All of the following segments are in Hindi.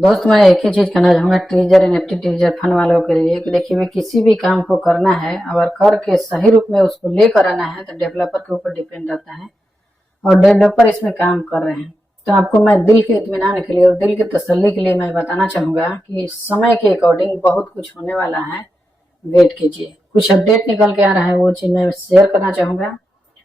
दोस्त मैं एक ही चीज कहना चाहूंगा टीजर एनएफटी टीजर फंड वालों के लिए कि देखिए किसी भी काम को करना है अगर करके सही रूप में उसको लेकर आना है तो डेवलपर के ऊपर डिपेंड रहता है। और डेवलपर इसमें काम कर रहे हैं तो आपको मैं दिल के इत्मीनान के लिए और दिल की तसल्ली के लिए मैं बताना चाहूंगा कि समय के अकॉर्डिंग बहुत कुछ होने वाला है। वेट कीजिए, कुछ अपडेट निकल के आ रहा है, वो चीज मैं शेयर करना चाहूंगा।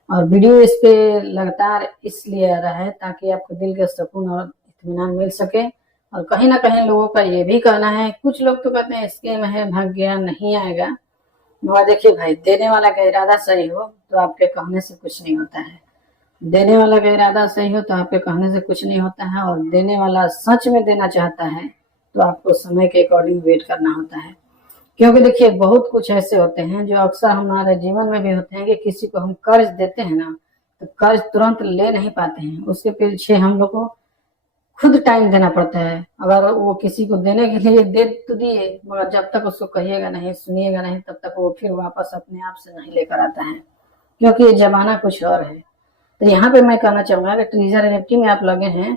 और वीडियो इस पे लगातार इसलिए आ रहा है ताकि आपको दिल के सुकून और इत्मीनान मिल सके। और कहीं ना कहीं लोगों का ये भी कहना है, कुछ लोग तो कहते हैं स्कीम है भाग गया नहीं आएगा। मगर देखिए भाई, देने वाला का इरादा सही हो तो आपके कहने से कुछ नहीं होता है। देने वाला का इरादा सही हो तो आपके कहने से कुछ नहीं होता है। और देने वाला सच में देना चाहता है तो आपको समय के अकॉर्डिंग वेट करना होता है। क्योंकि देखिए बहुत कुछ ऐसे होते हैं जो अक्सर हमारे जीवन में भी होते हैं कि किसी को हम कर्ज देते हैं ना, तो कर्ज तुरंत ले नहीं पाते हैं, उसके पीछे हम लोग को खुद टाइम देना पड़ता है। अगर वो किसी को देने के लिए दे तो दिए, मगर जब तक उसको कहिएगा नहीं, सुनिएगा नहीं, तब तक वो फिर वापस अपने आप से नहीं लेकर आता है, क्योंकि ये जमाना कुछ और है। तो यहाँ पे मैं कहना चाहूंगा कि ट्रेजर एनएफटी में आप लगे हैं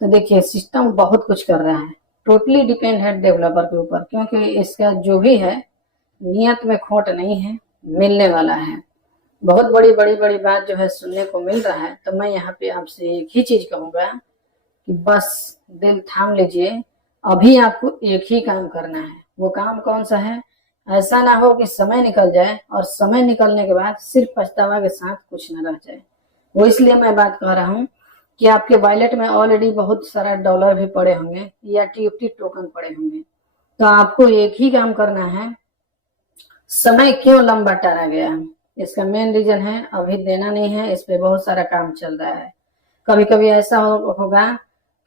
तो देखिए सिस्टम बहुत कुछ कर रहा है। टोटली डिपेंड है डेवलपर के ऊपर, क्योंकि इसका जो भी है नियत में खोट नहीं है, मिलने वाला है। बहुत बड़ी बड़ी बड़ी बात जो है सुनने को मिल रहा है। तो मैं यहाँ पे आपसे एक ही चीज कहूंगा कि बस दिल थाम लीजिए। अभी आपको एक ही काम करना है। वो काम कौन सा है? ऐसा ना हो कि समय निकल जाए और समय निकलने के बाद सिर्फ पछतावा के साथ कुछ न रह जाए। वो इसलिए मैं बात कर रहा हूँ कि आपके वॉलेट में ऑलरेडी बहुत सारा डॉलर भी पड़े होंगे या टीएफटी टोकन पड़े होंगे। तो आपको एक ही काम करना है। समय क्यों लंबा टाला गया है, इसका मेन रीजन है अभी देना नहीं है। इस पे बहुत सारा काम चल रहा है। कभी कभी ऐसा होगा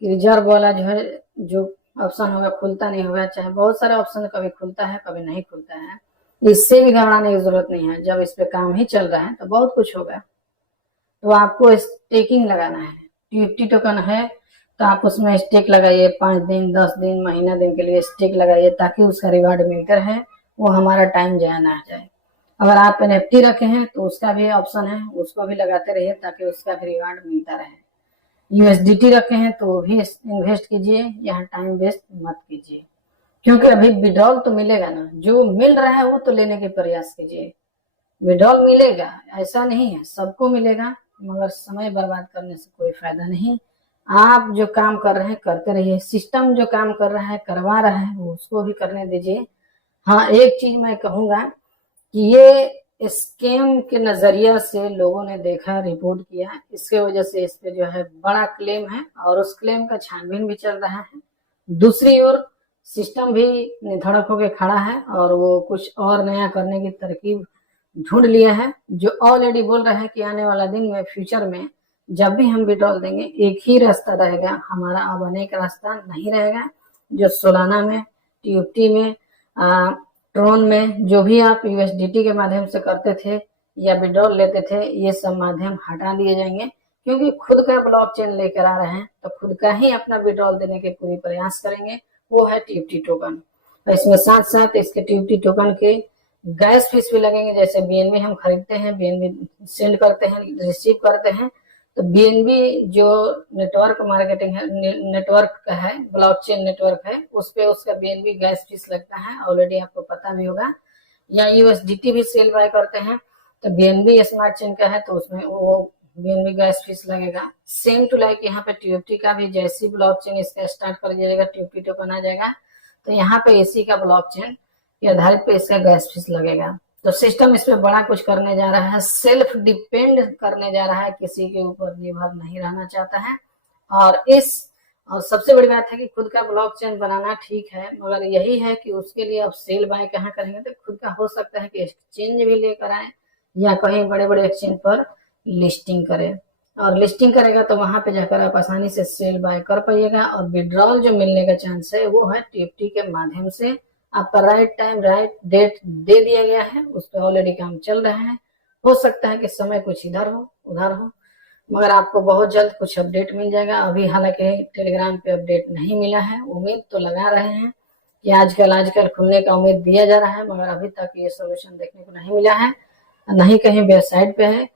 कि रिजर्व वाला जो है, जो ऑप्शन होगा खुलता नहीं होगा। चाहे बहुत सारे ऑप्शन कभी खुलता है कभी नहीं खुलता है, इससे भी घबराने की जरूरत नहीं है। जब इस पे काम ही चल रहा है तो बहुत कुछ होगा। तो आपको स्टेकिंग लगाना है। टीएफटी टोकन है तो आप उसमें स्टेक लगाइए, 5 दिन 10 दिन महीना दिन के लिए स्टेक लगाइए, ताकि उसका रिवार्ड मिलकर है वो हमारा टाइम जाया ना जाए। अगर आप एनएफटी रखे हैं तो उसका भी ऑप्शन है, उसको भी लगाते रहिए ताकि उसका भी रिवार्ड मिलता रहे। यूएसडीटी रखे हैं तो वो भी इन्वेस्ट कीजिए, यहाँ टाइम वेस्ट मत कीजिए, क्योंकि अभी विड्रॉल तो मिलेगा ना। जो मिल रहा है वो तो लेने के प्रयास कीजिए। विड्रॉल मिलेगा ऐसा नहीं है, सबको मिलेगा, मगर समय बर्बाद करने से कोई फायदा नहीं। आप जो काम कर रहे हैं करते रहिए। सिस्टम जो काम कर रहा है करवा रहा है वो उसको भी करने दीजिए। हाँ, एक चीज मैं कहूंगा कि ये स्कैम के नजरिया से लोगों ने देखा, रिपोर्ट किया, इसके वजह से इस पे जो है बड़ा क्लेम है और उस क्लेम का छानबीन भी चल रहा है। दूसरी ओर सिस्टम भी निधड़क होकर खड़ा है और वो कुछ और नया करने की तरकीब ढूंढ लिया है, जो ऑलरेडी बोल रहा है कि आने वाला दिन में फ्यूचर में जब भी हम विड्रॉल देंगे एक ही रास्ता रहेगा हमारा, अब अनेक रास्ता नहीं रहेगा। जो सोलाना में, टीएफटी में, ट्रोन में जो भी आप यूएसडीटी के माध्यम से करते थे या विड्रॉल लेते थे, ये सब माध्यम हटा दिए जाएंगे, क्योंकि खुद का ब्लॉकचेन लेकर आ रहे हैं तो खुद का ही अपना विड्रॉल देने के पूरी प्रयास करेंगे। वो है टीएफटी टोकन। और इसमें साथ साथ इसके टीएफटी टोकन के गैस फीस भी लगेंगे। जैसे बीएनबी हम खरीदते हैं, बीएनबी सेंड करते हैं, रिसीव करते हैं, तो बीएनबी जो नेटवर्क मार्केटिंग है, नेटवर्क का है, ब्लॉकचेन नेटवर्क है, उस पे उसका बीएनबी गैस फीस लगता है, ऑलरेडी आपको पता भी होगा। या यूएसडीटी भी सेल बाय करते हैं तो बीएनबी स्मार्ट चेन का है तो उसमें वो बीएनबी गैस फीस लगेगा। सेम टू लाइक यहाँ पे टीएफटी का भी, जैसी ब्लॉकचेन इसका स्टार्ट कर दिया जाएगा टीएफटी टोकन आ जाएगा, तो यहाँ पे इसी का ब्लॉकचेन के आधारित पे इसका गैस फीस लगेगा। तो सिस्टम इसमें बड़ा कुछ करने जा रहा है, सेल्फ डिपेंड करने जा रहा है, किसी के ऊपर निर्भर नहीं रहना चाहता है। और सबसे बड़ी बात है कि खुद का ब्लॉकचेन बनाना ठीक है, मगर यही है कि उसके लिए आप सेल बाय कहाँ करेंगे। तो खुद का हो सकता है कि एक्सचेंज भी लेकर आए या कहीं बड़े बड़े एक्सचेंज पर लिस्टिंग करें, और लिस्टिंग करेगा तो वहां पे जाकर आप आसानी से सेल बाय कर पाइएगा। और विड्रॉल जो मिलने का चांस है वो है टीएफटी के माध्यम से। आपका राइट टाइम राइट डेट दे दिया गया है, उस पर ऑलरेडी काम चल रहा है। हो सकता है कि समय कुछ इधर हो उधर हो, मगर आपको बहुत जल्द कुछ अपडेट मिल जाएगा। अभी हालांकि टेलीग्राम पे अपडेट नहीं मिला है, उम्मीद तो लगा रहे हैं कि आजकल खुलने का उम्मीद दिया जा रहा है, मगर अभी तक ये सोल्यूशन देखने को नहीं मिला है, नहीं कहीं वेबसाइट पे है।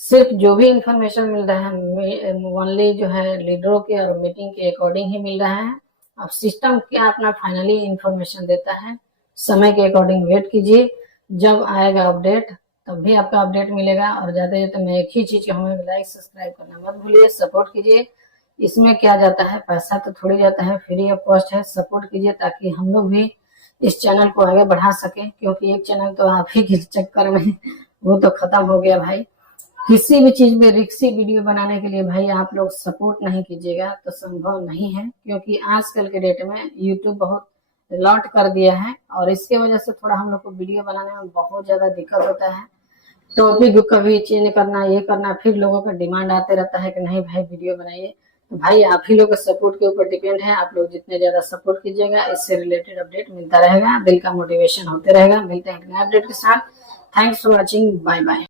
सिर्फ जो भी इंफॉर्मेशन मिल रहा है ओनली जो है लीडरों के और मीटिंग के अकॉर्डिंग ही मिल रहा है। अब सिस्टम क्या अपना फाइनली इंफॉर्मेशन देता है, समय के अकॉर्डिंग वेट कीजिए, जब आएगा अपडेट तब भी आपका अपडेट मिलेगा। और जाते जाते मैं एक ही चीज हमें लाइक सब्सक्राइब करना मत भूलिए, सपोर्ट कीजिए। इसमें क्या जाता है, पैसा तो थोड़ी जाता है, फ्री ऑफ कॉस्ट है। सपोर्ट कीजिए ताकि हम लोग भी इस चैनल को आगे बढ़ा सके, क्योंकि एक चैनल तो आप ही के चक्कर में वो तो खत्म हो गया भाई। किसी भी चीज में रिक्सी वीडियो बनाने के लिए भाई आप लोग सपोर्ट नहीं कीजिएगा तो संभव नहीं है, क्योंकि आजकल के डेट में यूट्यूब बहुत लॉट कर दिया है और इसके वजह से थोड़ा हम लोग को वीडियो बनाने में बहुत ज्यादा दिक्कत होता है। टॉपिक कभी चेंज करना, ये करना, फिर लोगों का डिमांड आते रहता है कि नहीं भाई वीडियो बनाइए। तो भाई आप ही लोग के सपोर्ट के ऊपर डिपेंड है। आप लोग जितने ज्यादा सपोर्ट कीजिएगा इससे रिलेटेड अपडेट मिलता रहेगा, दिल का मोटिवेशन होते रहेगा। मिलते हैं नए अपडेट के साथ। Thanks for watching, bye bye.